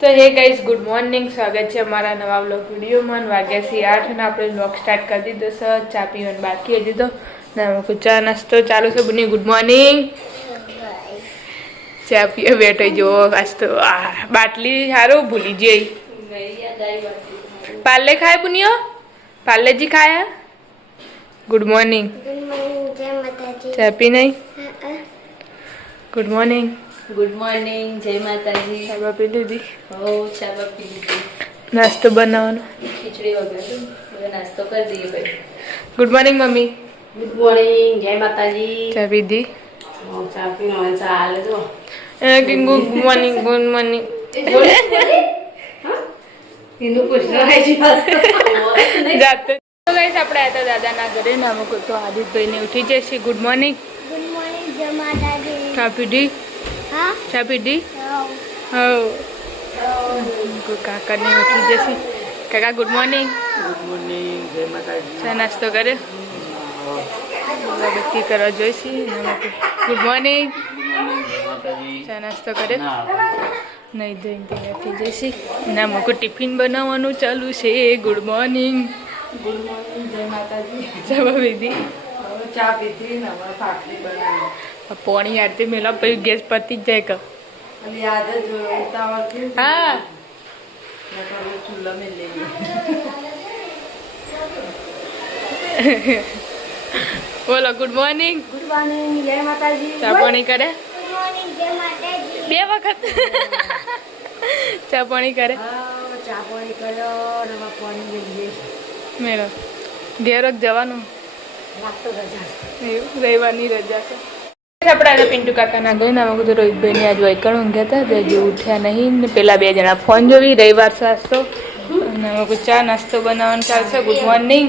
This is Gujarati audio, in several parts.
તો હે ગાઈસ ગુડ મોર્નિંગ, સ્વાગત છે અમારા નવા વ્લોગ વિડીયોમાં. વાગ્યા છે 8 અને આપણે વ્લોગ સ્ટાર્ટ કરી દીધો છે. ચા પીવાનું બાકી હજી તો ચા નાસ્તો ચાલુ છે. બની ગુડ મોર્નિંગ. ચા પીએ બેઠો જો આજ તો બાટલી સારું ભૂલી જઈ. પાર્લે ખાય બુનિયો? પાર્લેજી ખાયા? Good morning. ચા પી નહીં? Good morning. ગુડ મોર્નિંગ, જય માતાજી. ચા પી લીધી? હો ચા પી લીધી. નાસ્તો બનાવવાનો ખીચડી વગર હવે નાસ્તો કરી દઈએ ભાઈ. Good morning mummy. Good morning, જય માતાજી. ચા પીધી? ચા પીનો ચાલે જો. Good morning good morning. એનું પૂછનો આવી જાતે તો ગાઈસ આપણે આતા દાદાના ઘરે ને અમુક તો આદિત્યભાઈ ને ઉઠી જશે. Good morning. ગુડ મોર્નિંગ જય માતાજી. ચા પીધી? હા ચા પીધી? હો કાકા ને ઉઠી જશે. કાકા ગુડ મોર્નિંગ. ગુડ મોર્નિંગ, જય માતાજી. ચા નાસ્તો કરે? બત્તી કરવા જોઈશી. Good morning. માતાજી. ચા નાસ્તો કરે? નહીં ધોઈને તૈયાર થઈ જશે. ના મોકું ટિફિન બનાવવાનું ચાલુ છે. Good morning. ગુડ મોર્નિંગ, જય માતાજી. ચા પીધી? હવે ચા પીધી ને હવે ભાખરી બનાવી. પોણી આરતી મેલા પછી ગેસ પતી જ જાય કે અને યાદ જ ઉતાવળ થયું. હા ચૂલા મેં લઈએ. બોલો ગુડ મોર્નિંગ. ગુડ મોર્નિંગ જય માતાજી. ચા પાણી કરે? ગુડ મોર્નિંગ જય માતાજી. 2 વખત ચા પાણી કરે? ચા પાણી કર્યો ને હવે પાણી લઈએ. મેળો ઘેર જ જવાનું. નાસ્તો રજા. એવું રવિવારની રજા છે. આપણે આજે પિન્ટુ કાકાના ગઈ ને અમે બધું રોહિતભાઈને આજ વૈકણ ઊંઘ્યા હતા તે હજી ઉઠ્યા નહીં ને પેલા 2 જણા ફોન જોવી. રવિવાર નાસ્તો અને અમે ચા નાસ્તો બનાવવાનું ચાલશે. Good morning.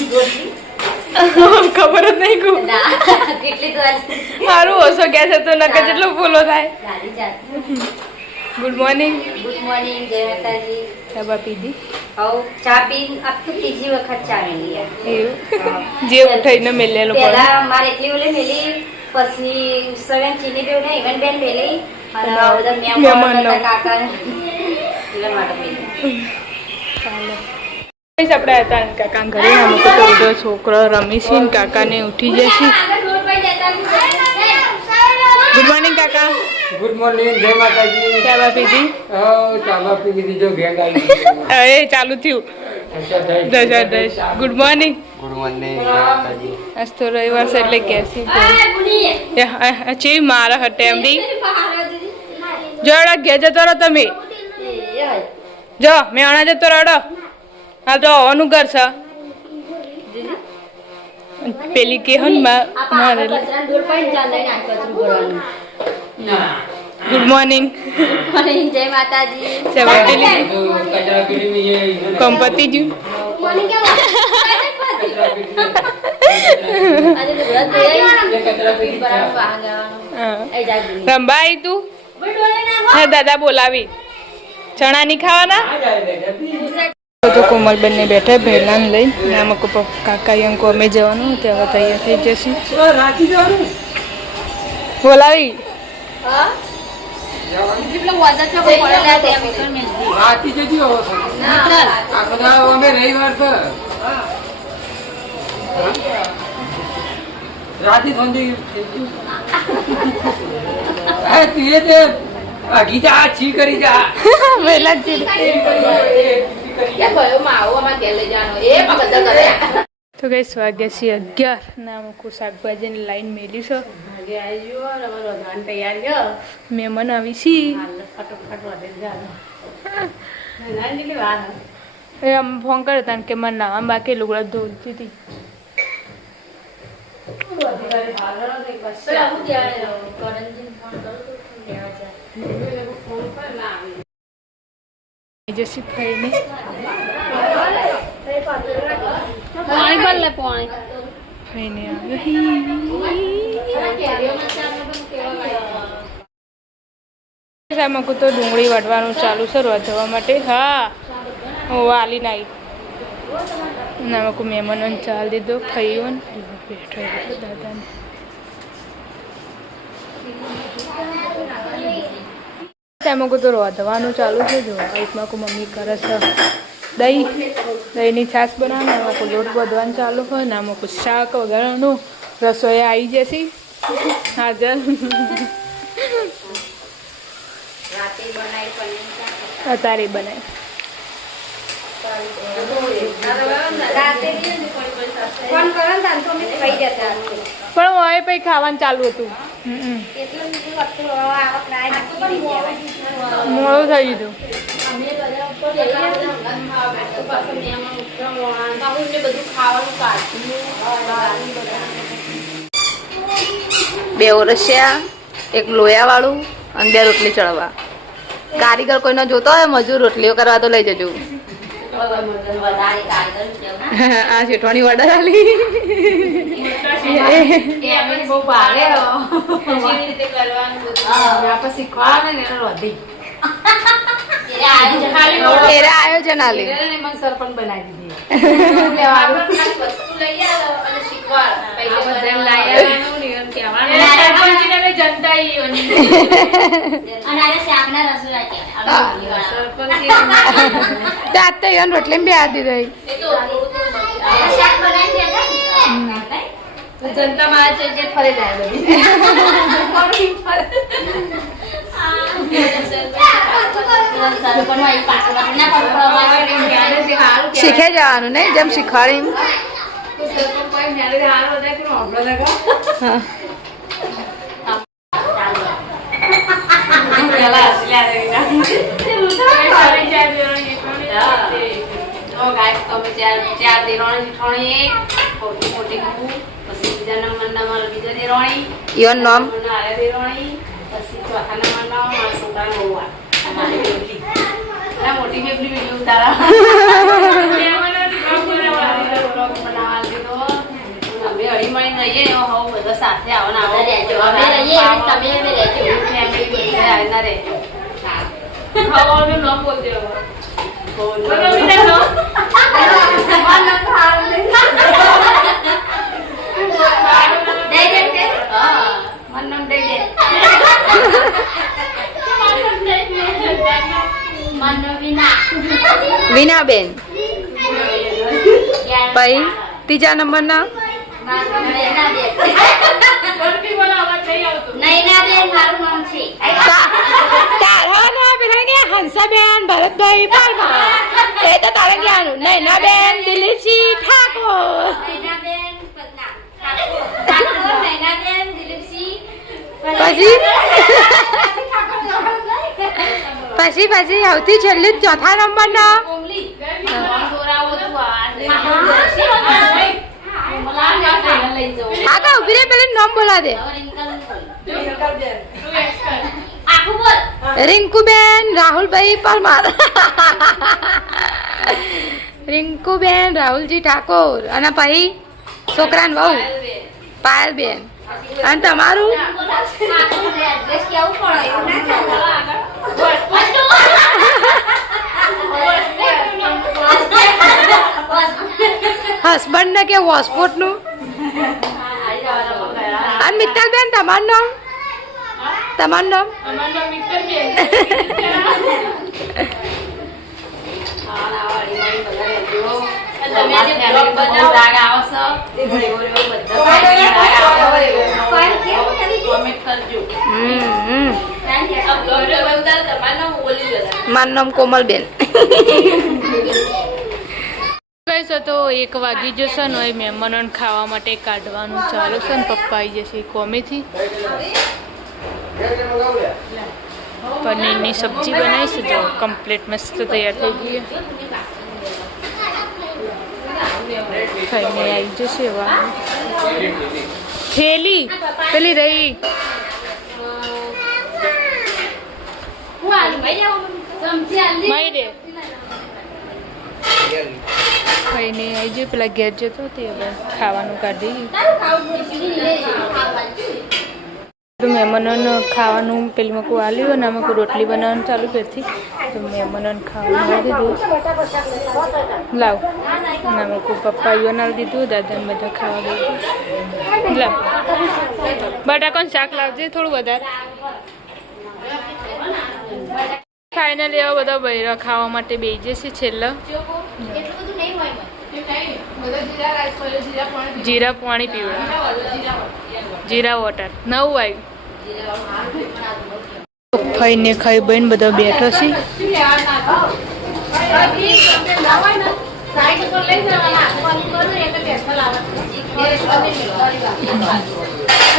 ખબર જ નહીં કહું કેટલી વાર સારું ઓછો ગેસ હતો નકર જેટલો ફૂલો થાય. દાદી ચા. Good morning. ગુડ મોર્નિંગ, જય માતાજી. ચા બા પીધી? હવ ચા પી આ તો ત્રીજી વખત ચા મેલી. એવું જે ઉઠાઈને મેલેલો પણ પેલા મારે એટલી ઓલે મેલી પછી સગન ચીની બેવ ને ઇવન બેન મેલી અને બધા મહેમાન હતા કાકા એટલે માટે મેલી. ચાલો આપણે હતા કાકા ઘરે અમુક તો બધો છોકરો રમી છે ને કાકાને ઉઠી જશે. ગુડ મોર્નિંગ કાકા. ગુડ મોર્નિંગ, જય માતાજી. ચા બા પીધી? ચાબા પી લીધી જો ગેંગ આવી. એ ચાલુ થયું. દસ. Good morning. ગુડ મોર્નિંગ, જય માતાજી. આજ તો રવિવાર છે એટલે કેસી ચી મારા હટે એમડી જોડો ઘેર જતો રહો તમે. જો મેણા જતો રડો. હા તો આવવાનું ઘર છે પેલી કે હન મારે. Good morning. જય માતાજી. ચા પેલી કચરા પીડી કંપતિ જ રંબાઈ તું હા દાદા બોલાવી. ચણા નહીં ખાવાના? તો કોમલબેન ને બેઠા ભેલાને લઈ નામ કાકા અંકો અમે જવાનું ત્યાં તૈયાર થઈ જશે. બોલાવી રાતી જજો આખો દાડો અમે રવિવાર છે. રાતી સંધી તું એ તે આગી જા છી કરી જા વહેલા જ તો કઈ વાગ્યા છે 11 ના મૂકું શાકભાજીની લાઈન મેલી છે. મહેમાન આવી છી એ આમ ફોન કર્યો હતા કે મને નાવા બાકી લુગડા ધોતી હતી. જસી ફરીને ફરીને આવી તો ડુંગળી વાટવાનું ચાલુ છે વધવા માટે. હા હું વાલી નાઈ ના મહેમાનોને ચાલ દીધો ખાઈ બેઠો દાદાને એમાં કોઈ તો રોધવાનું ચાલુ છે જો એકમાં કોઈ મમ્મી કરે છે દહીંની છાશ બનાવવાનું એમાં કોઈ લોટ બધવાનું ચાલુ હોય ને આમાં કોઈ શાક વગેરેનું રસોઈ આવી જશે હાજર અત્યારે બનાવી પણ હવે પછી ખાવાનું ચાલુ હતું મોડું થઈ ગયું બે ઓરસિયા એક લોયાવાળું અને 2 રોટલી ચડવા કારીગર કોઈનો જોતો હોય મજૂર રોટલીઓ કરવા તો લઈ જજો આ શેઠવાણી ઓર્ડર આલી આયોજન આલી સરપંચ બનાવી રોટલી બે હાથ દીધો જનતા મારા ફરે શીખે જવાનું ને જેમ શીખવાડી નામ મોટી બેબલી બીજું ઉતારા અમે હળીમળી રહીએ હવ બધા સાથે આવવાના નામ બોલ દેવો વિનાબેન ભાઈ ત્રીજા નંબર ના હંસાબેન ભરતભાઈ એ તો તારે ક્યાંનું નૈનાબેન દિલીપસિંહ ઠાકોર પછી સૌથી છેલ્લે ચોથા નંબર ના કાકા ઉભી રે પેલી નામ બોલા દે રિંકુબેન રાહુલભાઈ પરમાર રિંકુબેન રાહુલજી ઠાકોર અને પછી છોકરાને બહુ પાયલબેન અને તમારું હસબન્ડ ને કે વોસ્પોર્ટ નું અને મિત્તલબેન તમારું નામ મારું નામ કોમલબેન તો 1 વાગી જશે ને એ મહેમાનોને ખાવા માટે કાઢવાનું ચાલુ છે ને પપ્પા આવી જશે કોમેથી પનીરની સબ્જી બનાવીશું જો કમ્પ્લીટ મસ્ત તૈયાર થઈ ગઈ ખાઈને આવી જશે એવા થેલી પેલી રહી મારી દે ખાઈને આવી જાય પેલા ઘેર જતો તે હવે ખાવાનું કાઢી મહેમાનોને ખાવાનું પેલી મકું આલ્યું અને અમે કોઈ રોટલી બનાવવાનું ચાલુ કરતી તો મહેમાનોને ખાવાનું આવી દીધું લાવ અને અમે કોઈ પપ્પાઈઓને આવી દીધું દાદાને બધા ખાવા દીધું લાવ બટાકાનું શાક લાવજે થોડું વધારે ફાઇનલી એવા બધા બૈરા ખાવા માટે બેસી જશે છેલ્લા. જીરા પાણી પીવડા, જીરા વોટર નવું આવ્યું. ખાઈને ખાઈ બહીને બધા બેઠા છે.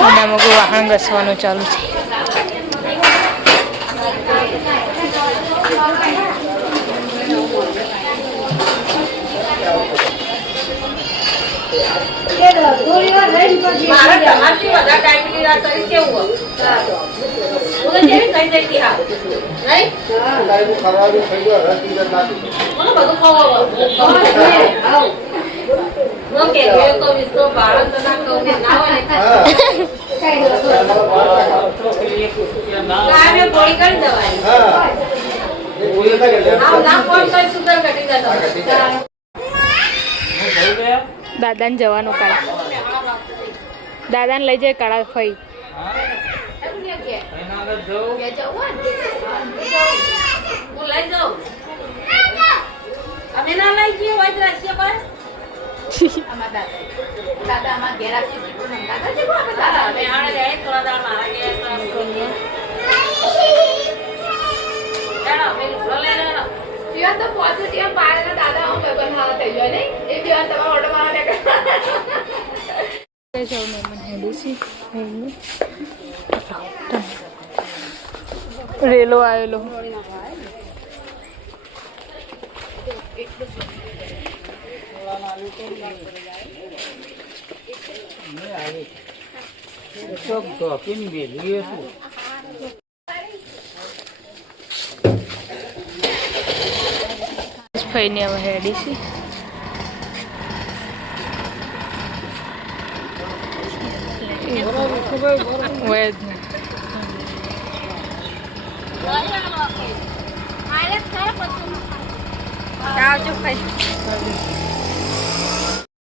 અને અમુક વાહન ઘસવાનું ચાલુ છે. દાદાને જવાનું કાળા, દાદાને લઈ જાય કાળા ફઈ. રેલો આવેલો. ફઈને હવે હેડી છે.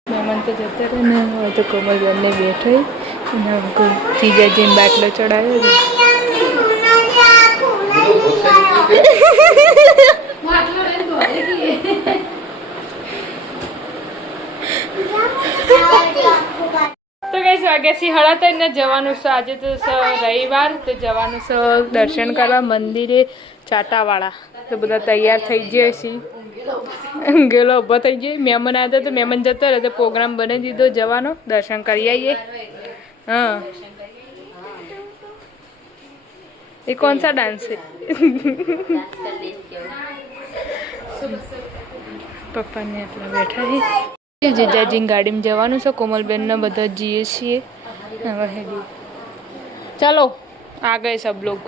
મહેમાન તો જતા રહે ને, હવે તો કોમલબેનને બેઠી અને જીજાજીને બાટલો ચડાવ્યો. તો કઈ વાગ્યાથી 3:30 જવાનું છે. આજે તો રવિવાર તો જવાનું છે દર્શન કરવા મંદિરે ચાટાવાળા. તો બધા તૈયાર થઈ ગયા છે. ગેલો ઊભો થઈ ગયો. મહેમાન આવ્યા તો મહેમાન જતો રહે તો પ્રોગ્રામ બની દીધો જવાનો. દર્શન કરી આવીએ. હા, એ કોણ સા ડાન્સ છે? પપ્પાને આપણે બેઠા છે. જીજાજીની ગાડીમાં જવાનું છે. કોમલબેનને બધા જઈએ છીએ. ચાલો આ ગए सब लोग.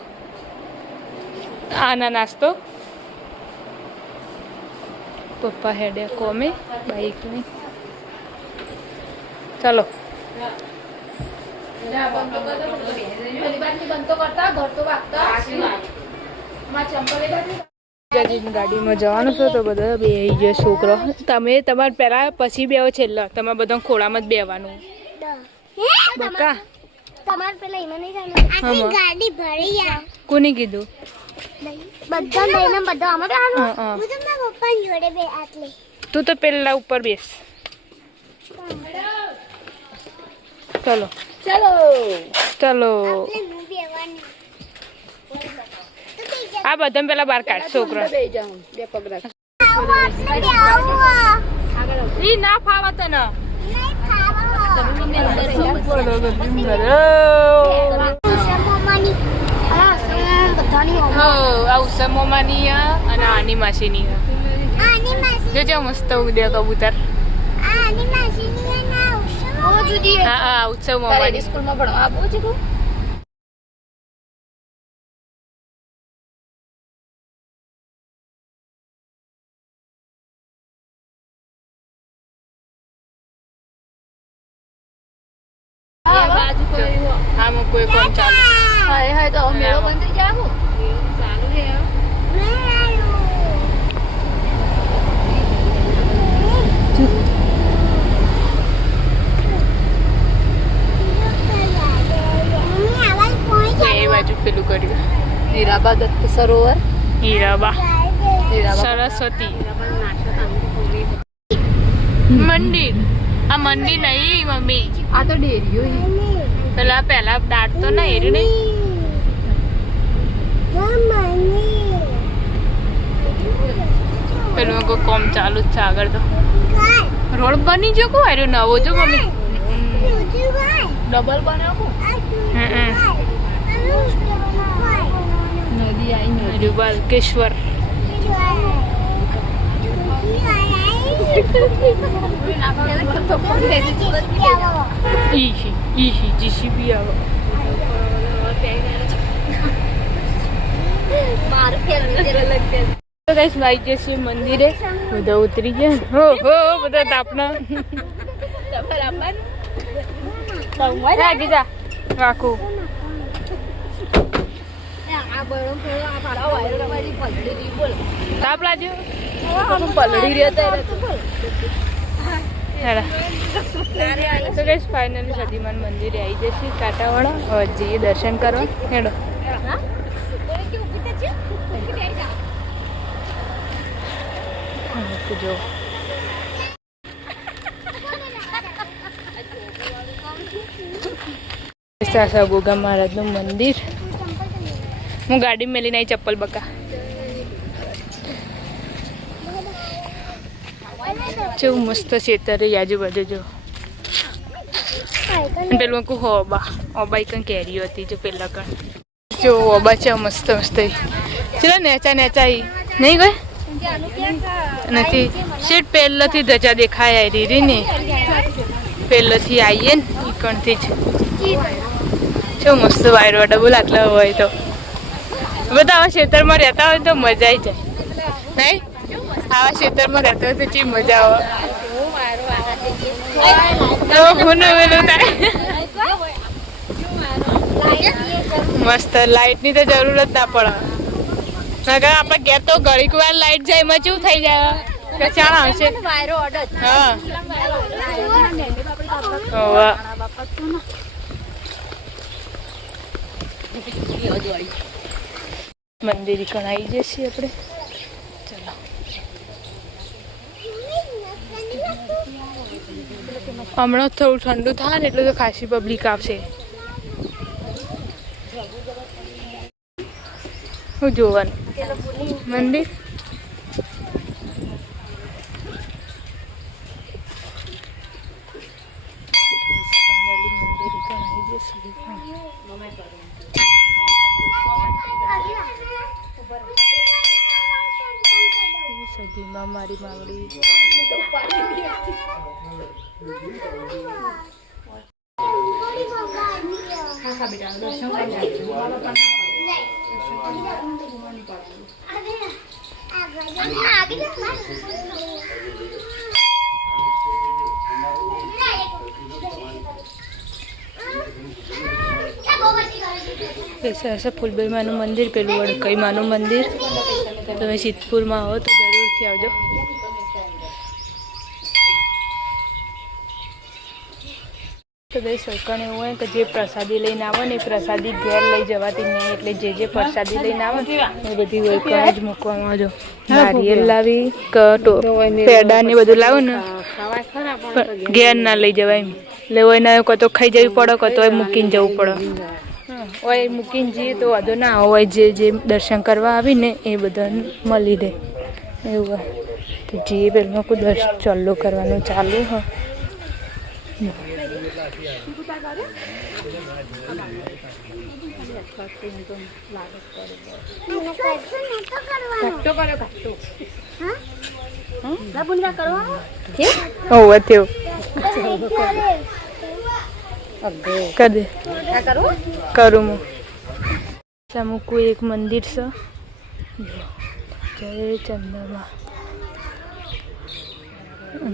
આના નાસ્તો પપ્પા હેડે કોમે બાઈક में. ચાલો ગાડીમાં જવાનું છે. તો બધા બે જાય છોકરો. તમે તમારે પહેલા પછી બેવો છેલ્લા. તમારે બધા ખોળામાં જ બેવાનું. બકા તમારે પેલા એમાં નહીં જવાનું. આખી ગાડી ભરી આ. કોને કીધું? બધા લઈને બધા આમાં બેવાનું. હા, હા. હું તો મારા પપ્પાની જોડે બે આટલે. તું તો પેલા ઉપર બેસ. ચલો ચલો ચલો. એટલે હું બેવાની. આ બધા પેલા બહાર કાઢ છોકરા. ઈ ના ફાવા તને. આ ઉસમોમાંની અને આની માસીની. જોજો મસ્ત ઉડે કબૂતર. હા હા, ઉત્સવમાં સ્કૂલમાં ભણવા બહુ છે. આમાં કોઈ કોણ ચાલુ હાય તો મેળો બંધ થઈ જાય. ચાલુ છે એ બાજુ પેલું કર્યું. હીરાબા દત્ત સરોવર. હીરાબા સરસ્વતી મંદિર. આ મંદિર નહીં મમ્મી, આ તો ડેરીઓ પેલા દાંત તો ના હેરી નહીં. પેલું કોઈ કોમ ચાલુ જ છે આગળ તો. રોડ બની ગયો કો આવ્યો નવો જો મમ્મી. ડબલ બનાવું નદી આવી બાલકેશ્વર. ઈહી જીસીબી આવે. તો ગાઈસ આવી જશે મંદિરે. બધા ઉતરી ગયા. હો હો બધા તાપના. જા રાખું. તાપ લાગ્યો પલળી રહ્યા તો ગાઈસ ફાઇનલી સદીમાન મંદિરે આવી જશે કાંટાવાળા. હવે જઈએ દર્શન કરવા. હેડો જો સાસા ગોગા મહારાજનું મંદિર. હું ગાડી મેલીને આવી ચપ્પલ બકા. કેવું મસ્ત ખેતર આજુબાજુ જો. પેલું કહું ઓબા ઓબા કઈ કેરીઓ હતી જો પેલા કણ જો ઓબા છે મસ્ત મસ્ત. ચલો નેચા નેચા નહીં ગઈ નથી. સીટ પહેલાથી ધજા દેખાય રીરી ને પહેલાથી આવીએ ને કણથી જ. કેવું મસ્ત વાયરો ડબલ આટલા હોય તો. બધા આવા ખેતરમાં રહેતા હોય તો મજા આવી જાય નહીં. આવા ખેતરમાં રહેતા હોય તો ચી મજા આવે. મસ્ત લાઈટની તો જરૂર જ ના પડે. આપણે ઘેર તો ઘડીક વાર લાઈટ જાય એમાં શું થઈ જાય. ચાણ આવશે. હા મંદિર કણ આવી જશે આપણે. ચલો હમણાં થોડું ઠંડુ થાય ને એટલે તો ખાસી પબ્લિક આવશે. હું જોવાનું મંદિર. સદીમાં મારી માંગડી. ફૂલબાઈ માનું મંદિર, પેલું વડકઈ માનું મંદિર. તમે સિદ્ધપુરમાં આવો તો જરૂરથી આવજો. તો ભાઈ સરકારને એવું હોય કે જે પ્રસાદી લઈને આવે ને એ પ્રસાદી ઘેર લઈ જવાતી નહીં. એટલે જે પ્રસાદી લઈને આવે એ બધી વૈકણ જ મૂકવામાં આવજો. નારિયેલ લાવી પેડા ને બધું લાવો ને ઘેર ના લઈ જવાય. એટલે હોય ના કતો ખાઈ જવી પડે, કતો મૂકીને જવું પડે. હોય મૂકીને જઈએ તો વાંધો ના હોય. જે દર્શન કરવા આવીને એ બધા મળી રહે એવું હોય. તો જે પેલું કોઈ દર્શન ચાલુ કરવાનું ચાલુ હોય. કરું મૂકું. એક મંદિર છે જય ચંદ્રમાં.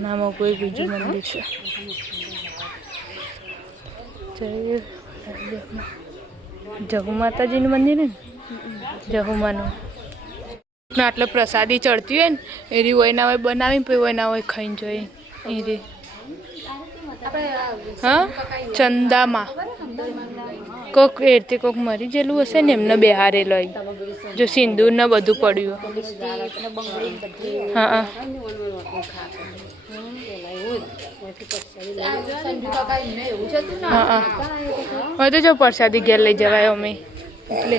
નામાં કોઈ બીજું મંદિર છે જહુ માતાજીનું મંદિર ને જહુમાનું. આટલે પ્રસાદી ચડતી હોય ને એરી હોય ના હોય બનાવીને પછી હોય ના હોય ખાઈને જોઈએ એરી. હા ચંદામાં કોક એરથી કોક મરી ગયેલું હશે ને એમને બેહારેલો જો સિંદૂર ને બધું પડ્યું હા હા હા હવે તો જો પ્રસાદી ઘેર લઈ જવાય અમે એટલે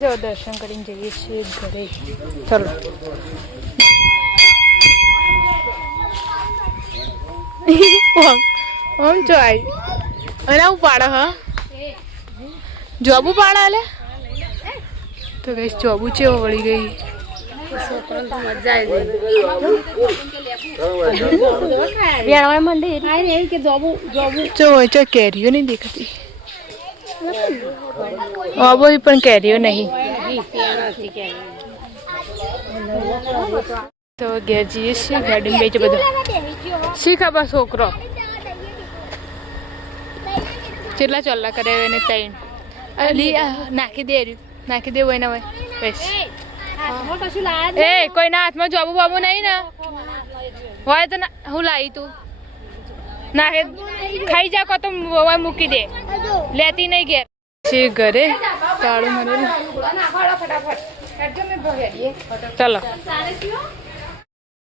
જો દર્શન કરીને જઈએ છીએ ઘરે ચલો આમ જો આઈ અને આવું પાડે હા જોબુ પાડે એટલે તો કઈ જોબુ ચેવો વળી ગઈ જો હોય તો કેરીઓ નહીં દેખાતી ઓબોય પણ કેરીઓ નહીં તો ઘેર જઈએ છીએ ગાર્ડન બેચ બધું શી ખબર છોકરો કેટલા ચોલ્લા કરે એને તૈન અલી નાખી દે હોય ને હોય બસ એ કોઈના હાથમાં જોબુ બાબુ નહીં ને હોય તો હું લાવી તું નાખે ખાઈ જા કો તો મૂકી દે લેતી નહીં ઘેર છે ઘરે તાળું મને ચલો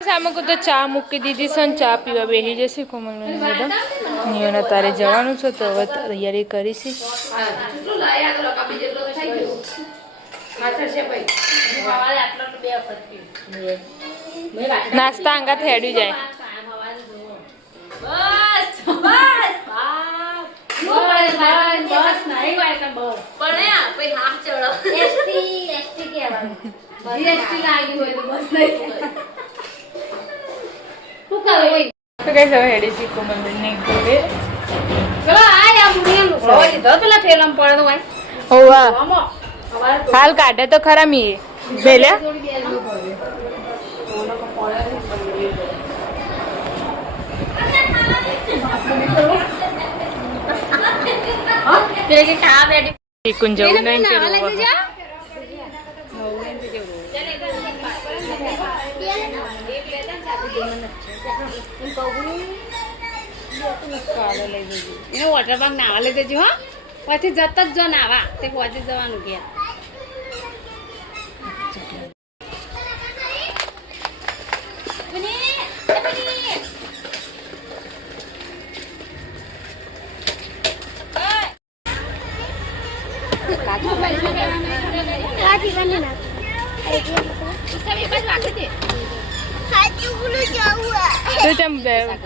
સામે તો ચા મૂકી દીધી છે ને ચા પીવા બેસી જશે કોમલ બધા નિયોને તારે જવાનું છે તો હવે તૈયારી કરીશી નાસ્તા અંગા થેડી જાય હાલ કાઢે તો ખરા મી ભેલ્યા જવું નહીં વોટર પાર્ક નાવા લઈ દેજો હા પછી જતા જ જો નાવા તે પહોંચી જવાનું કે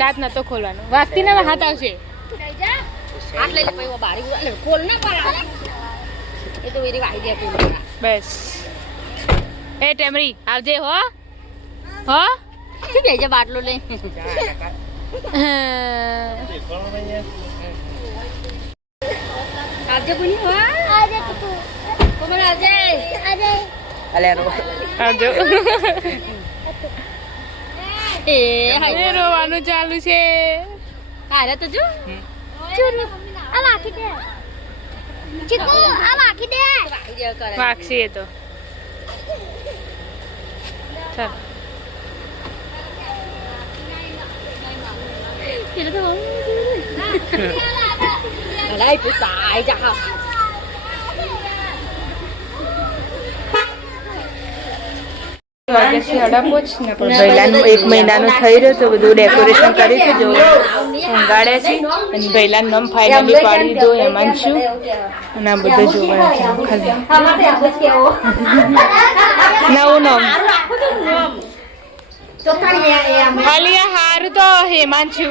કાચ નતો ખોલવાનો વાગતી ને હાથ આવશે બસ એ ટેમરી આવજે હો હો બાટલો લઈ આવજે પુની હો કોમલ આવજે આવજો એ રોવાનું ચાલુ છે હારે તો જો આ વાકી દે ચીકુ આ વાકી દે વાક્ષી એ તો ચાલ અલાઈ પુતા આઈ જા એક મહિનાનો થઈ રહ્યો તો બધું ડેકોરેશન કર્યું છે જો ઊંઘાડ્યા છે અને પહેલા નામ ફાઇનલી પાડી દીધો હેમાંશુ અને આ બધું જોવાનું છે નવું નામ ખાલી આ હારું તો હેમાંશુ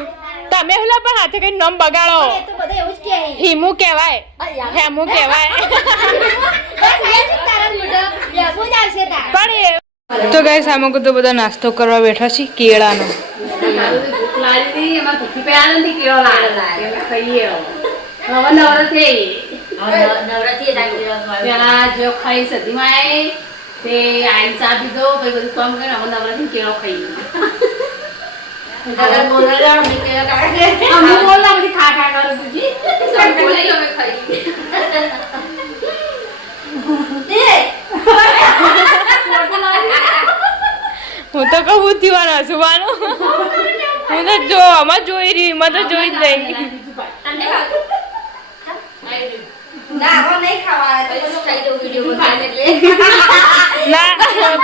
તમે પેલા પણ હાથે કઈ નામ બગાડો હિમુ કહેવાય હેમુ કહેવાય પણ તો ગાઈસ આમ તો બધા નાસ્તો કરવા બેઠા છે કેળાનો ચા પીધો પછી બધું કામ કરે હવે નવરાત્રી કેળો ખાઈ હું તો કહું થયું હસવાનું હું તો જો આમાં જોઈ રહી એમાં તો જોઈ જ નહીં ના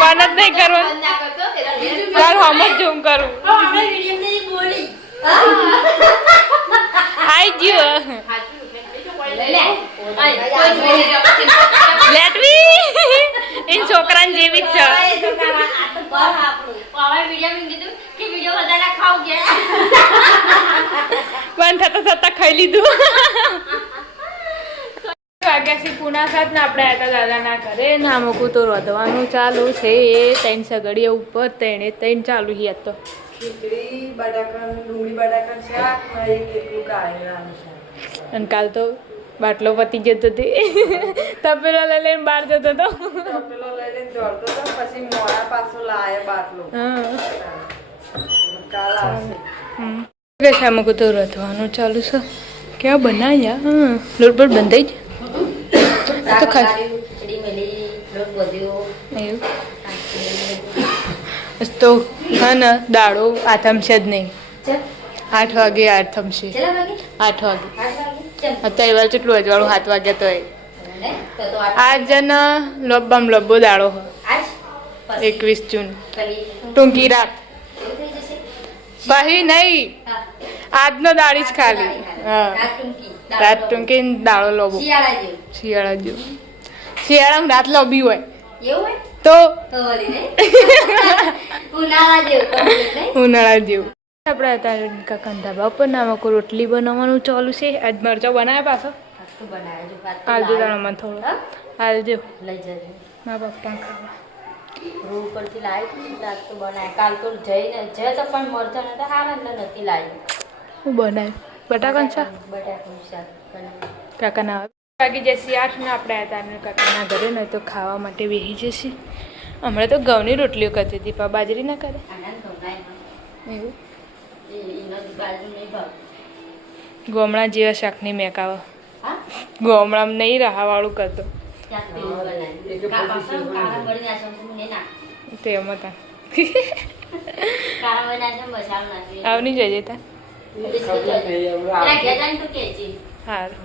બંધ જ નહીં કરવાનું તાર હમ જ ઝૂમ કરું આઈ ગયો લેટવી એ છોકરાને જેવી જ છે બંધ થતા થતા ખાઈ લીધું વાગ્યાથી પુના સાથ ને આપણે હતા દાદાના ઘરે ના મૂકું તો રોધવાનું ચાલુ છે એ 3 સગડીએ ઉપર 3 ચાલુ છે તો ખીચડી બટાકા ડુંગળી બટાકા શાક ને કેટલું કાળીનું શાક અને કાલ તો બાટલો પતી જતો તે તપેલો લઈ લઈને બહાર જતો હતો પેલો લઈ લઈને દોડતો હતો પછી મોડા પાછો લાયો બાટલો હા કાલ આવશે કે મૂકું તો રોધવાનું ચાલુ છે કેવા બનાવ્યા હા લોટ પર બંધાઈ જાય તો ખાસ એવું તો હા ને દાડો આ થમશે જ નહીં 8 વાગે આ થમશે 8 વાગે અત્યારે વાર કેટલું અજવાળું 7 વાગ્યા તો આજ ને લોબ્બામ લોબ્બો દાડો 21 જૂન ટૂંકી રાત પછી નહીં આજનો દાડી જ ખાલી હા રાત ટૂંકી દાડો લોબો શિયાળા જેવું શિયાળામાં રાત લોબી હોય તો ઉનાળા જેવું આપણે અત્યારે કાકા ધાબા ઉપર નામકો રોટલી બનાવવાનું ચાલુ છે આજ મરચો બનાવ્યા પાછો હાલજો તારા મને થોડું હાલજો મારા પપ્પા ખાવા રૂ પરથી લાવી રાત તો બનાય કાલ તો જઈને જે તો પણ મરતા નતા હારા ને નથી લાવી હું બનાવ્યું બટાકાનું શાક બટાકાનું શાક કાકાના વાગી જશે 8 ને આપણે હતા કાકાના ઘરે ને તો ખાવા માટે બેસી જશે હમણાં તો ઘઉંની રોટલીઓ કરતી હતી પણ બાજરી ના કરે એવું ગોમડા જેવા શાકની મેકાવા ગોમડામાં નહીં રાહાવાળું કરતો તેમ હતા આવની જજે તા હારું